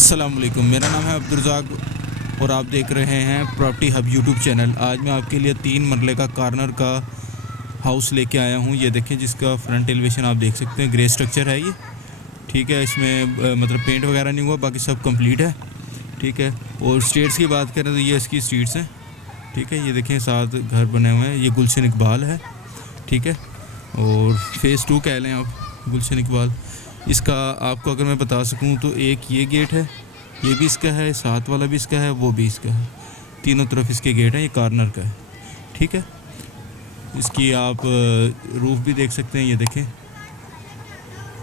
अस्सलाम वालेकुम, मेरा नाम है अब्दुर्रज़ाक और आप देख रहे हैं प्रॉपर्टी हब यूट्यूब चैनल। आज मैं आपके लिए 3 मरले का कॉर्नर का हाउस लेके आया हूँ। ये देखें, जिसका फ्रंट एलिवेशन आप देख सकते हैं, ग्रे स्ट्रक्चर है ये। ठीक है, इसमें मतलब पेंट वगैरह नहीं हुआ, बाकी सब कंप्लीट है। ठीक है, और स्ट्रीट्स की बात करें तो ये इसकी स्ट्रीट्स हैं। ठीक है, ये देखें, 7 घर बने हुए हैं। ये गुलशन इकबाल है। ठीक है, और फ़ेज़ 2 कह लें आप, गुलशन इकबाल। इसका आपको अगर मैं बता सकूं तो एक ये गेट है, ये भी इसका है, साथ वाला भी इसका है, वो भी इसका है। तीनों तरफ इसके गेट हैं। ये कॉर्नर का है। ठीक है, इसकी आप रूफ़ भी देख सकते हैं, ये देखें।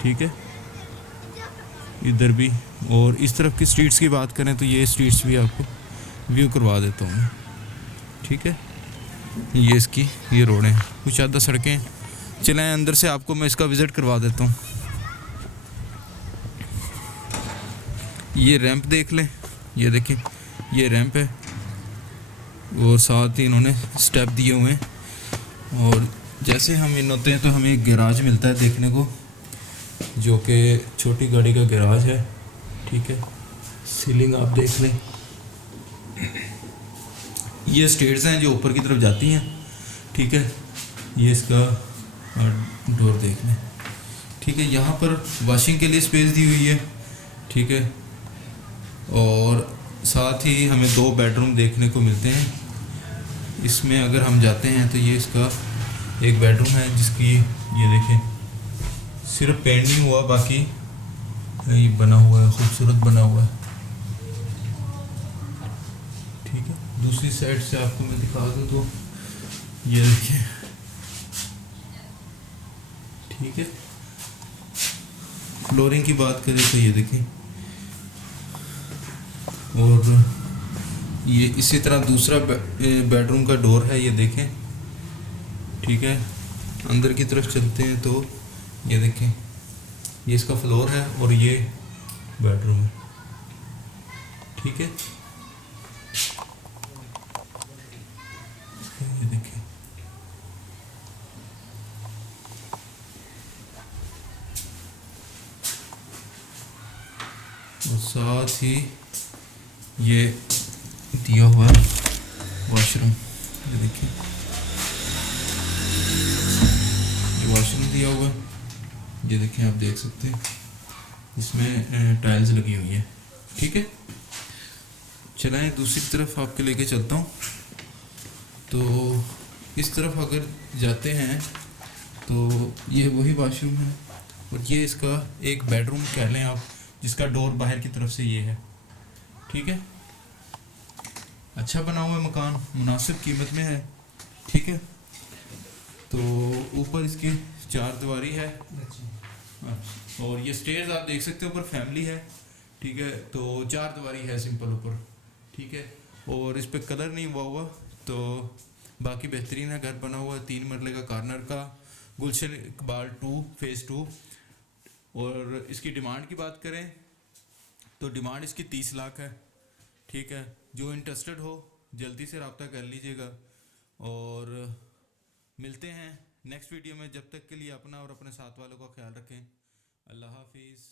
ठीक है, इधर भी। और इस तरफ की स्ट्रीट्स की बात करें तो ये स्ट्रीट्स भी आपको व्यू करवा देता हूँ मैं। ठीक है, ये इसकी ये रोडें हैं, कुछ आधा सड़कें हैं। चलें अंदर से आपको मैं इसका विज़िट करवा देता हूँ। ये रैंप देख लें, ये देखें, ये रैंप है और साथ ही इन्होंने स्टेप दिए हुए हैं। और जैसे हम इन होते हैं तो हमें एक गैराज मिलता है देखने को, जो कि छोटी गाड़ी का गैराज है। ठीक है, सीलिंग आप देख लें। ये स्टेयर्स हैं जो ऊपर की तरफ जाती हैं। ठीक है, ये इसका डोर देख लें। ठीक है, यहाँ पर वॉशिंग के लिए स्पेस दी हुई है। ठीक है, और साथ ही हमें 2 बेडरूम देखने को मिलते हैं। इसमें अगर हम जाते हैं तो ये इसका एक बेडरूम है, जिसकी ये देखें सिर्फ पेंट नहीं हुआ, बाकी ये बना हुआ है, खूबसूरत बना हुआ है। ठीक है, दूसरी साइड से आपको मैं दिखा दूँ तो ये देखिए। ठीक है, फ्लोरिंग की बात करें तो ये देखें, और ये इसी तरह दूसरा बेडरूम का डोर है, ये देखें। ठीक है, अंदर की तरफ चलते हैं तो ये देखें, ये इसका फ्लोर है और ये बेडरूम है। ठीक है, ये देखें। और साथ ही ये दिया हुआ है वॉशरूम, ये देखिए, ये वॉशरूम दिया हुआ है। ये देखें, आप देख सकते हैं, इसमें टाइल्स लगी हुई है। ठीक है, चलाएं दूसरी तरफ आपके लेके चलता हूँ। तो इस तरफ अगर जाते हैं तो ये वही वॉशरूम है, और ये इसका एक बेडरूम कह लें आप, जिसका डोर बाहर की तरफ से ये है। ठीक है, अच्छा बना हुआ है मकान, मुनासिब कीमत में है। ठीक है, तो ऊपर इसकी 4 दीवारी है। और ये स्टेयर्स आप देख सकते हो, ऊपर फैमिली है। ठीक है, तो 4 दीवारी है सिंपल ऊपर। ठीक है, और इस पर कलर नहीं हुआ तो बाकी बेहतरीन है। घर बना हुआ 3 मरले का कॉर्नर का, गुलशन इकबाल 2 फ़ेज़ 2। और इसकी डिमांड की बात करें तो डिमांड इसकी 30 लाख है। ठीक है, जो इंटरेस्टेड हो जल्दी से रब्ता कर लीजिएगा। और मिलते हैं नेक्स्ट वीडियो में। जब तक के लिए अपना और अपने साथ वालों का ख्याल रखें। अल्लाह हाफिज़।